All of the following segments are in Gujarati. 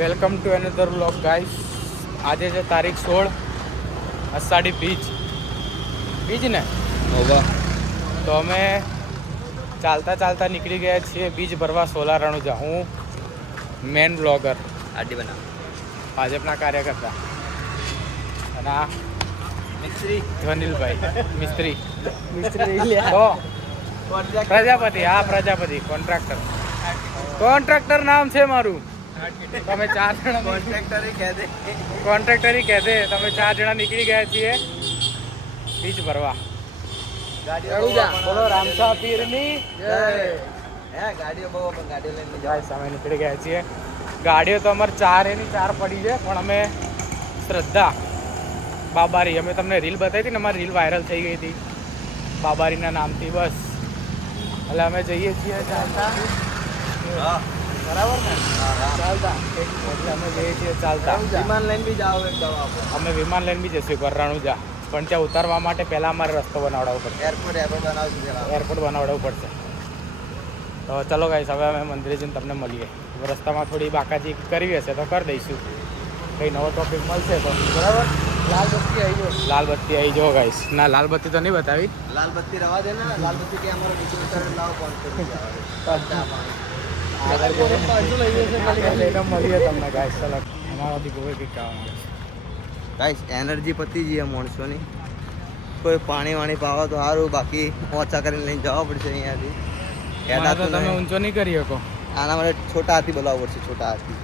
Welcome to another vlog guys. આજે છે તારીખ 16 અષાઢી બીજ ને તો અમે ચાલતા ચાલતા નીકળી ગયા છીએ બીજ ભરવા સોલા રણુજા. હું મેન બ્લોગર આડી બના ભાજપના કાર્યકર્તા અને આ મિસ્ત્રી ધ્વનિલભાઈ મિસ્ત્રી તો પ્રજાપતિ. હા, પ્રજાપતિ કોન્ટ્રાક્ટર નામ છે મારું. તમે 4 જણા કોન્ટ્રાક્ટરી કહે દે. તમે 4 જણા નીકળી ગયા છીએ બીજ ભરવા. બોલો રામસા પીરની જય. ગાડીઓ બહુ ગાડીઓ લઈને ગાઈસ અમે નીકળી ગયા છીએ. ગાડીઓ તો અમારે 4 પડી છે, પણ અમે શ્રદ્ધા બાબારી અમે તમને રીલ બતાવી હતી ને, અમારી રીલ વાયરલ થઈ ગઈ હતી બાબારીના નામથી. બસ એટલે અમે જઈએ છીએ ચાલતા. બરાબર ને? ચાલતા એટલે અમે જઈએ છીએ ચાલતા. વિમાન લઈને બી જાઓ એક દવા અમે વિમાન લઈને બી જઈશું પર રણુજા, પણ ત્યાં ઉતારવા માટે પહેલાં અમારે રસ્તો બનાવડાવવો પડશે. એરપોર્ટ બનાવડાવવું પડશે. તો ચલો ગાઈસ, હવે અમે મંદિરે જઈને તમને મળીએ. રસ્તામાં થોડી બાકાજી કરવી હશે તો કરી દઈશું. કંઈ નવો ટોપિક મળશે તો બરાબર. લાલ બત્તી આવી જાઓ ગાઈસ. ના, લાલ બત્તી તો નહીં બતાવી. લાલ બત્તી રવા દે ને. લાલ બત્તી કે અમારો ડિસ્ટ્રીબ્યુટર લાવો 500 મળીએ તમને ગાઈસ. ચલો અમારાથી કોઈ કંઈક કામ આવે. ગાઈસ એનર્જી પતી જઈએ માણસોની. કોઈ પાણી વાણી પાવો તો સારું, બાકી ઓછા કરીને લઈને જવા પડશે અહીંયાથી. તો તમે ઊંચો નહીં કરી શકો. આના માટે છોટા હાથી બોલાવવું પડશે. છોટા હાથી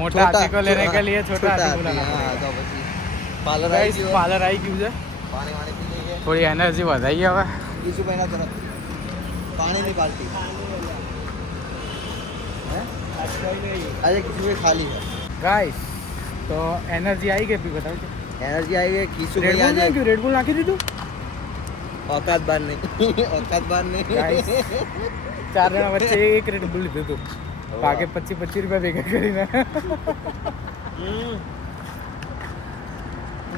મોટા હાથી કો લેને કે લીએ છોટા હાથી બોલાવવા હા, પડે. તો પછી પાર્લર ગાઈસ પાર્લર આવી ગયું છે. પાણી વાણી પી લઈએ. થોડી એનર્જી વધારી હવે. ઈશુભાઈના તરફ પાણીની બાલ્ટી આજે કિશુભાઈ ખાલી છે. ગાઈસ તો એનર્જી આવી ગઈ પી બતાવજો. એનર્જી આવી ગઈ. કિશુભાઈ રેડબુલ આજે નાખ્યું, રેડબુલ નાખી દીધું. औकात बार नहीं औकात बार नहीं ગાઈસ 4 જણા વચ્ચે એક રેડબુલ લીધું હતું. બાકી 25 રૂપિયા ભેગા કરીને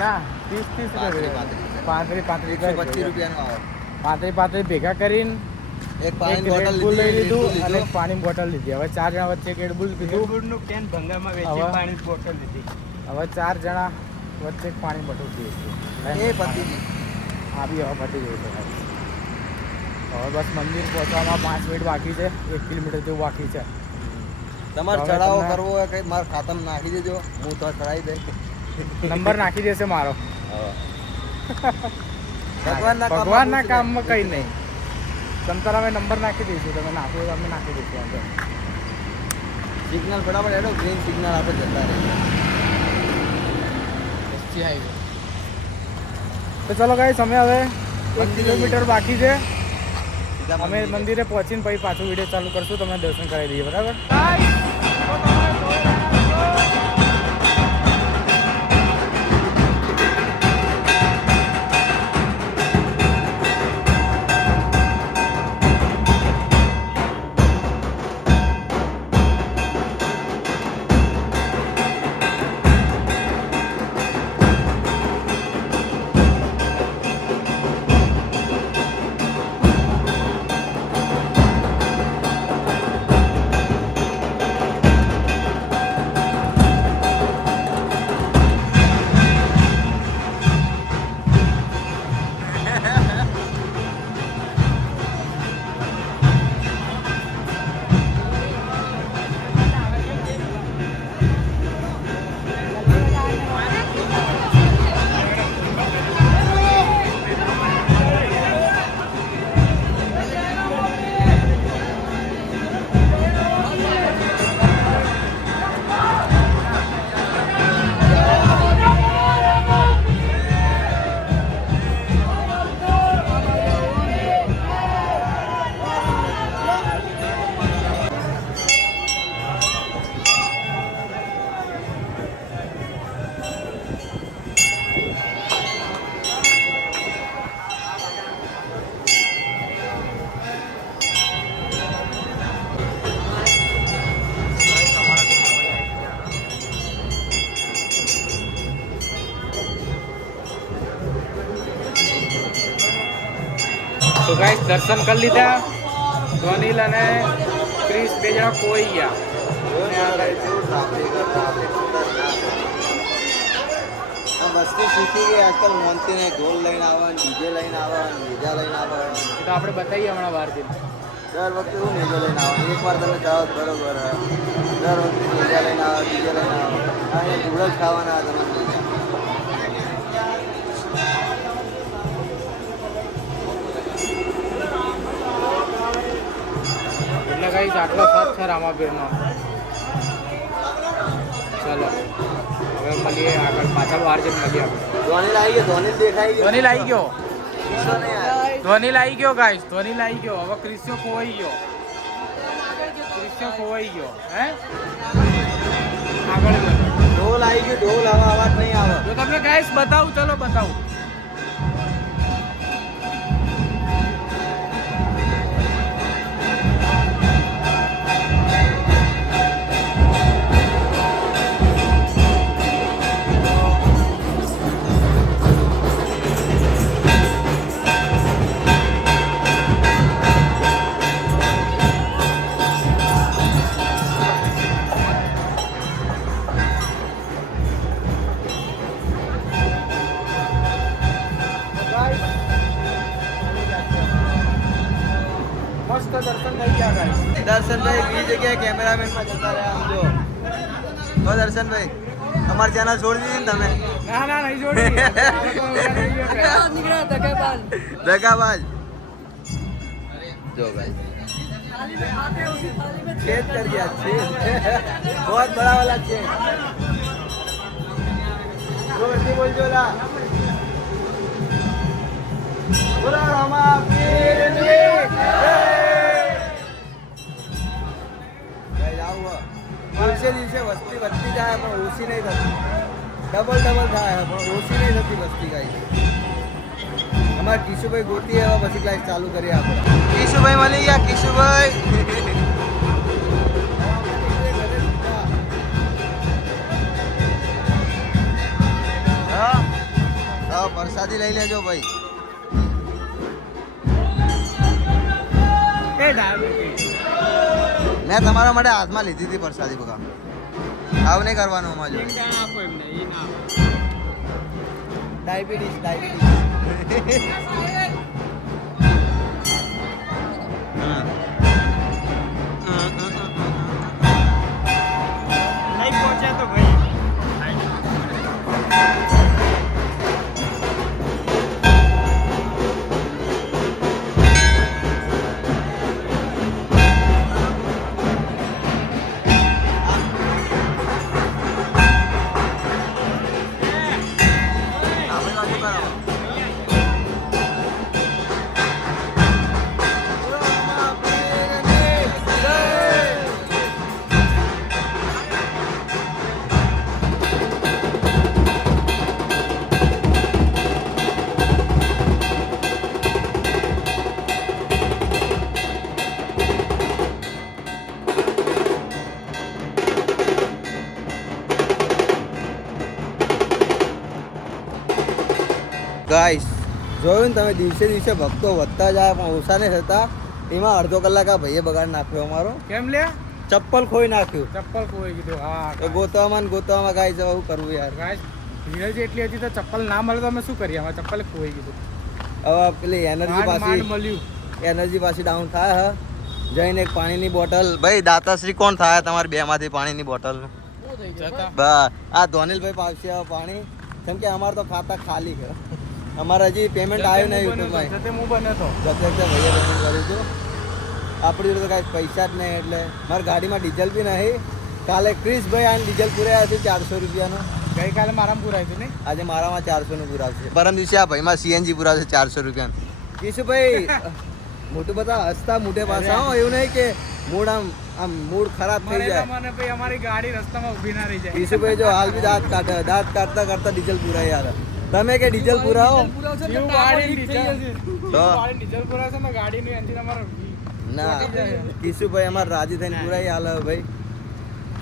ના 30 રૂપિયા 35 રૂપિયાનો આવે. 35 ભેગા કરીને એક એક પાણી બોટલ રેડબુલ લઈ લીધું અને લીધું એક પાણી બોટલ લીધી. હવે 4 જણા વચ્ચે એક રેડબુલ પીધું. નું કેન ભંગારમાં હવે પાણી બોટલ લીધી. હવે 4 જણા વચ્ચે એક પાણી બોટલ પીશું. એ પતી આ બી હવે પતી ગયું છે. હવે બસ મંદિર પહોંચવામાં 5 મિનિટ બાકી છે. 1 કિલોમીટર જેવું બાકી છે. તમારે હવે ચડાવો તમને- કરવો હોય કઈ મારા ખાતામાં નાખી દેજો, હું તો ચડાવી દઈશ. નંબર નાખી દેશે મારો. ભગવાનના કામમાં કંઈ નહીં. તમતાર અમે નંબર નાખી દઈશું. તમે નાખો તો અમે નાખી દઈશું અંદર. સિગ્નલ ફટાફટ એનો ગ્રીન સિગ્નલ આપણે જતા રહે. તો ચલો ગાઈસ, અમે હવે 1 મંદિરે કિલોમીટર બાકી છે. સીધા અમે મંદિરે. મંદિરે પહોંચીને પછી પાછું વિડીયો ચાલુ કરશું. તમને દર્શન કરાવી દઈએ. બરાબર. તો ગાઈસ દર્શન કરી લીધા. ધ્વનિલ અને ક્રિસ 2 જણા કોઈ ગયા. ટ્રાફિક વસ્તુ શીખી ગઈ આજકાલ મોનતી ને ઢોલ લઈને આવે ડીજે લઈને આવે મેજા લઈને આવે એ તો આપણે બતાવીએ હમણાં બહાર જઈને. દર વખતે હું મેજો લઈને આવે એકવાર તમે જાઓ તો બરોબર દર વખતે મેજા લઈને આવે ડીજે લઈને આવે અને ઢોલ જ ખાવાના તમે એટલે ગાઈસ આટલો સાથ છે રામાપીરનો. ચલો હવે મળીએ આગળ, પાછા બહાર જઈને મળીએ આપણે. ધોની લાવી ગયો ધોની દેખાઈ ગયો ધોની લાવી ગયો, કિસ્સો નહીં યાર ધોની લાવી ગયો ગાઈસ, ધોની લાવી ગયો. હવે ક્રિસ્ટિયો ખોવાઈ ગયો, ક્રિસ્ટિયો ખોવાઈ ગયો. હે આગળ ગયો. ઢોલ આવી ગયો ઢોલ હવે અવાજ નહીં આવે જો તમને ગાઈસ બતાવું, ચલો બતાવું. મસ્ત દર્શન થઈ ગયા ગાઈસ. દર્શનભાઈ બીજી જગ્યાએ કેમેરામેનમાં જતા રહ્યા આમ જો ઓ દર્શનભાઈ અમારી ચેનલ છોડી દીધી ને તમે ના ના નહીં જોડી. દગાબાજ જો ભાઈ छेद कर दिया छेद बहुत बड़ा वाला छेद जो बच्चे बोल जो ला बोला रामापीर जी દિવસે દિવસે વસ્તી વધતી જાય પણ ઓછી નહીં થતી ડબલ થાય પણ ઓછી નહીં થતી વસ્તી કાંઈ અમારે કિશુભાઈ ગોતી એવા પછી ક્લાસ ચાલુ કરીએ આપણે કિશુભાઈ મળી ગયા કિશુભાઈ હા હા પ્રસાદી લઈ લેજો ભાઈ મેં તમારા માટે હાથમાં લીધી હતી પ્રસાદી બગા આવ નહીં કરવાનું અમારે ડાયાબિટીસ નહીં પહોંચ્યા તો ભાઈ. ગાઈસ જોયું ને તમે દિવસે દિવસે ભક્તો વધતા જાય પણ ઓછા નહીં થતા એમાં અડધો કલાક આ ભાઈએ બગાડ નાખ્યો અમારો કેમ લે? ચપ્પલ ખોઈ નાખ્યું ચપ્પલ ખોવાઈ ગયું. હા તો ગોતવામાં ગાઈસ હવે શું કરવું યાર ગાઈસ ભીડ જેટલી હતી તો ચપ્પલ ના મળે તો અમે શું કરીએ? અમે ચપ્પલ ખોવાઈ ગયું. હવે પેલી એનર્જી માંડ મળ્યું. પાછી ડાઉન થાય હા જઈને એક પાણીની બોટલ ભાઈ દાતાશ્રી કોણ થાય તમારી બે માંથી પાણીની બોટલ જતા બસ આ ધોનીલભાઈ પાવશે હવે પાણી કેમ કે અમારે તો ખાતા ખાલી છે અમારે હજી પેમેન્ટ આવ્યું નહીં યુટ્યુબમાં જતે હું બન્યો તો. ભાઈએ પેમેન્ટ કર્યું હતું આપણી જોડે તો કાંઈ પૈસા જ નહીં એટલે મારી ગાડીમાં ડીઝલ બી નહીં કાલે ક્રિશભાઈ આને ડીઝલ પુરાયા છે 400 રૂપિયાનું ગઈકાલે મારામાં પુરાયું હતું ને. આજે મારામાં 400નું પુરાવશે પરમ દિવસે આ ભાઈમાં સીએનજી પુરાવશે 400 રૂપિયાનું કિશુભાઈ મોટું બધા હસતા મોઢે પાછા હો એવું નહીં કે મૂડ આમ મૂડ ખરાબ થઈ જાય મને ભાઈ અમારી ગાડી રસ્તામાં ઊભી ના રહી જાય. કિશુભાઈ જો હાલ બી દાંત કાઢતા ડીઝલ પુરાય યાર તમે કે ડીઝલ પુરાવો જીવ ગાડી ડીઝલ તો ડીઝલ પુરાવશે ને ગાડીની એન્જિન અમારે ના કિશુભાઈ અમારે રાજી થઈને પુરાઈ હાલ ભાઈ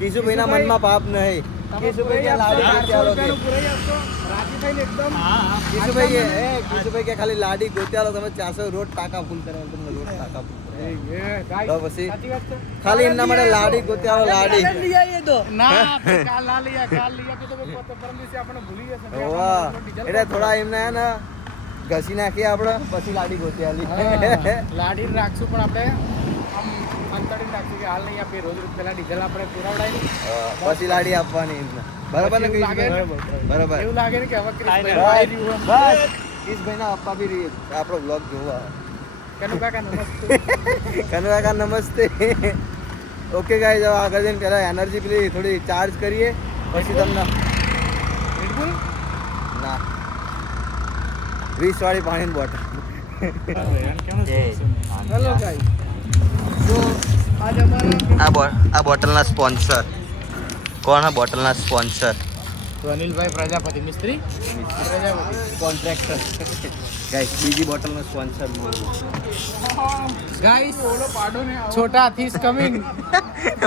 કિશુભાઈના મનમાં પાપ નહીં. કિશુભાઈ કે લાડી ગોત્યાલો કે કિશુભાઈ કે ખાલી લાડી ગોત્યાલો તમે 400 રોજ ટાકા ફૂલ કરે તમને રોજ ટાકા ફૂલ કરે. તો પછી ખાલી એમના માટે લાડી ગોત્યાલો લાડી. વાહ એટલે થોડા એમને હે ને ઘસી નાખીએ આપણે પછી લાડી ગોત્યાલી. લાડી રાખશું પણ આપણે આમ અંતરી રાખશું કે હાલ નહીં આપીએ રોજ પેલા ડીઝલ આપણે પુરાવડાય પછી લાડી આપવાની એમને. બરાબર ને કિશુભાઈ? બરાબર. એવું લાગે ને કે હવે બસ કિશભાઈના પપ્પા બી આપણો બ્લોગ જોવા. કનુ કાકા નમસ્તે. કનુ કાકા નમસ્તે. ઓકે ગાઈઝ, હવે આગળ જઈને પહેલાં એનર્જી પેલી થોડી ચાર્જ કરીએ પછી તમને ના 20 વાળી પાણીની બોટલ. હેલો ગાઈસ, તો આજ અમારા આ બોટલના સ્પોન્સર કોણ? આ બોટલના sponsor Anilbhai Prajapati Mistry Prajapati contractor. Guys બીજી બોટલનો sponsor guys Chhota Hathi is coming.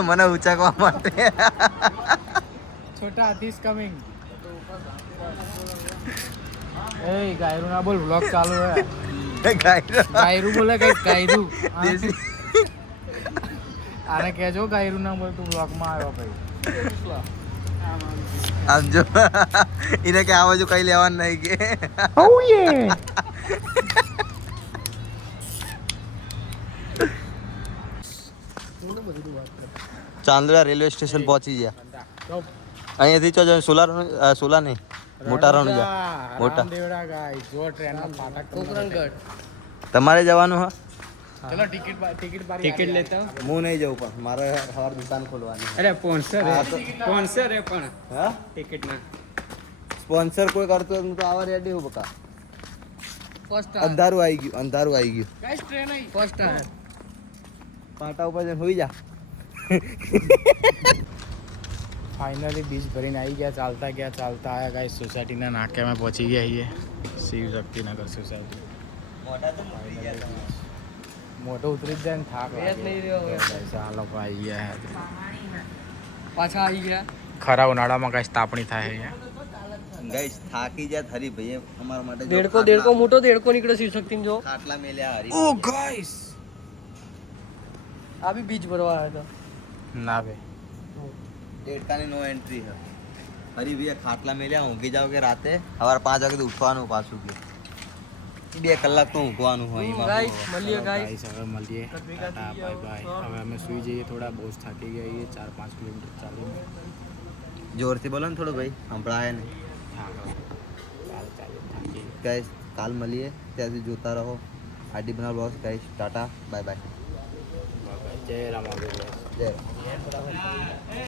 મને ઉચાકવા માટે. છોટા હાથી ઇઝ કમિંગ. એ ગાયરું ના બોલ, વ્લોગ ચાલુ હે. ગાયરું બોલે કઈ ગાયરું. આને કહેજો ગાયરું ના બોલ, તું વ્લોગમાં આવ્યો ભાઈ. આમ જો એને કે આ બાજુ કઈ લેવાનું નહીં કે. ચાંદોડા રેલવે સ્ટેશન પહોંચી ગયા. અહીંયાથી ચો સોલા નહીં મોટા રણ જા. મોટા દેવડા ગાઈસ જો ટ્રેન નો ફાટક કોકરણગઢ. તમારે જવાનું હા? ચલો ટિકિટ લેતા હું નહીં જવું પણ મારે સવાર દુકાન ખોલવાની. અરે સ્પોન્સર હે પણ હા ટિકિટ ના સ્પોન્સર કોઈ કરતો હોય તો હું તો આવા રેડી હું બકા. અંધારું આવી ગયું, અંધારું આવી ગયું. ગાઈસ ટ્રેન આવી ફર્સ્ટ ટાઈમ. પાટા ઉપર જઈને હોઈ જા. ફાઇનલી બીચ ભરીને આવી ગયા, ચાલતા આવ્યા ગાઈસ. સોસાયટીના નાકેમાં પહોંચી ગયા છીએ, શિવ શક્તિનગર સોસાયટી. મોટો ઉતરી જ જાય ને થાક લાગે. આ લોકો આવી ગયા પાછા આવી ગયા. ખરા ઉનાળામાં ગાઈસ તાપણી થાય અહીંયા. ગાઈસ થાકી જા હરી ભાઈ અમારા માટે દેડકો મોટો દેડકો નીકળ્યો શિવ શક્તિ જો. ખાટલા મેલ્યા હરી. ઓ ગાઈસ આ બી બીચ ભરવા આવ્યા ના બે દેડકાની નો એન્ટ્રી હે. હરી ભાઈ ખાટલા મેલ્યા ઊંઘી જાવ કે રાતે સવાર 5 વાગે તો ઉઠવાનું પાછું કે 2 કલાક તો ઊંઘવાનું હોય હતા. એમાં. ગાઈસ મળીએ ગાઈસ. ગાઈસ હવે મળીએ. Bye bye. હવે અમે સુઈ જઈએ, થોડા બહુ જ થાકી ગયા છીએ 4-5 કિલોમીટર ચાલીને. જોરથી બોલો ને થોડું ભાઈ, સંભળાય નહીં. ગાઈસ કાલ મળીએ, ત્યાં સુધી જોતા રહો આડી બના blogs. Guys Tata bye bye. જય રામ. જય રામ.